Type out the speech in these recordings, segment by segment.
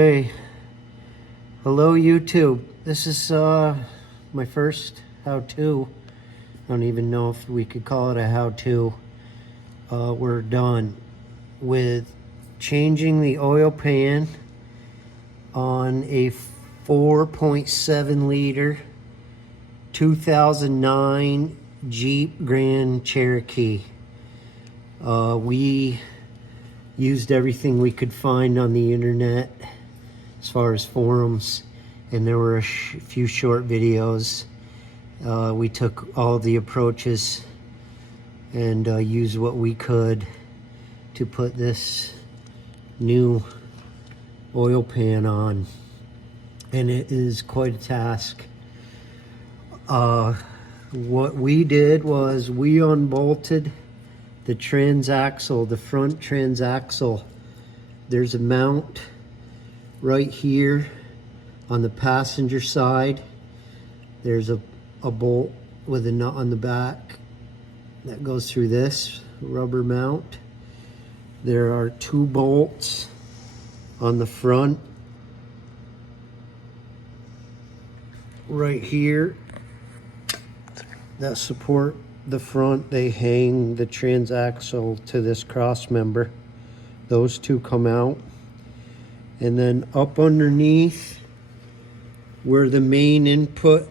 Hey, hello YouTube. This is my first how-to. I don't even know if we could call it a how-to. We're done with changing the oil pan on a 4.7 liter 2009 Jeep Grand Cherokee. We used everything we could find on the internet as far as forums, and there were a few short videos. We took all the approaches and used what we could to put this new oil pan on, and it is quite a task. What we did was we unbolted the transaxle, the front transaxle. There's a mount right here on the passenger side. There's a bolt with a nut on the back that goes through this rubber mount. There are two bolts on the front right here that support the front. They hang the transaxle to this cross member. Those two come out. And then up underneath where the main input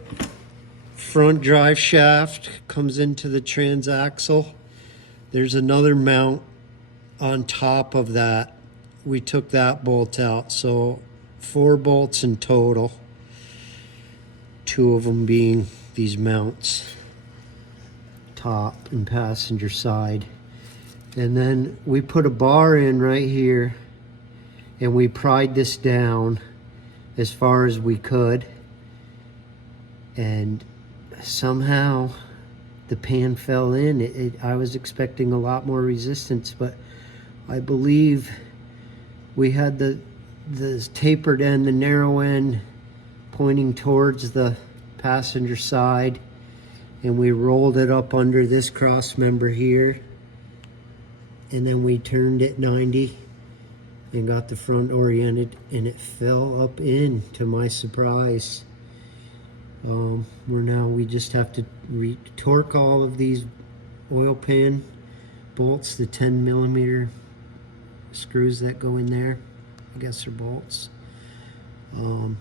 front drive shaft comes into the transaxle, there's another mount on top of that. We took that bolt out, so 4 bolts in total, 2 of them being these mounts, top and passenger side. And then we put a bar in right here, and we pried this down as far as we could, and somehow the pan fell in. I was expecting a lot more resistance, but I believe we had the tapered end, the narrow end, pointing towards the passenger side, and we rolled it up under this cross member here, and then we turned it 90 and got the front oriented, and it fell up in, to my surprise. We just have to torque all of these oil pan bolts, the 10mm screws that go in there. I guess they're bolts. And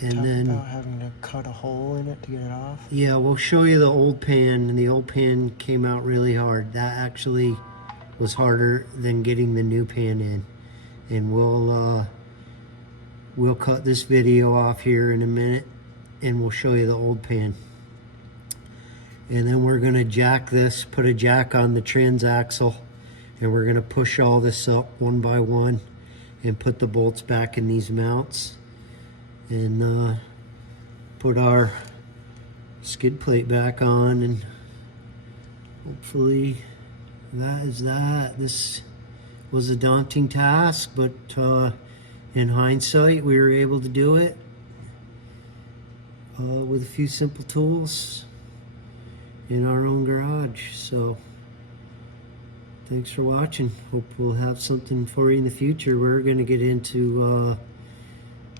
then about having to cut a hole in it to get it off. Yeah, we'll show you the old pan, and the old pan came out really hard. That actually was harder than getting the new pan in. And we'll cut this video off here in a minute, and we'll show you the old pan. And then we're gonna jack this, put a jack on the transaxle, and we're gonna push all this up one by one and put the bolts back in these mounts, and put our skid plate back on, and hopefully that is that. This was a daunting task, but in hindsight we were able to do it with a few simple tools in our own garage. So thanks for watching. Hope we'll have something for you in the future. We're going to get into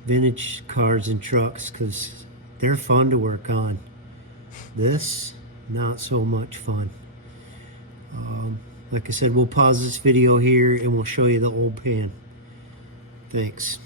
vintage cars and trucks because they're fun to work on. This, not so much fun. Like I said, we'll pause this video here and we'll show you the old pan. Thanks.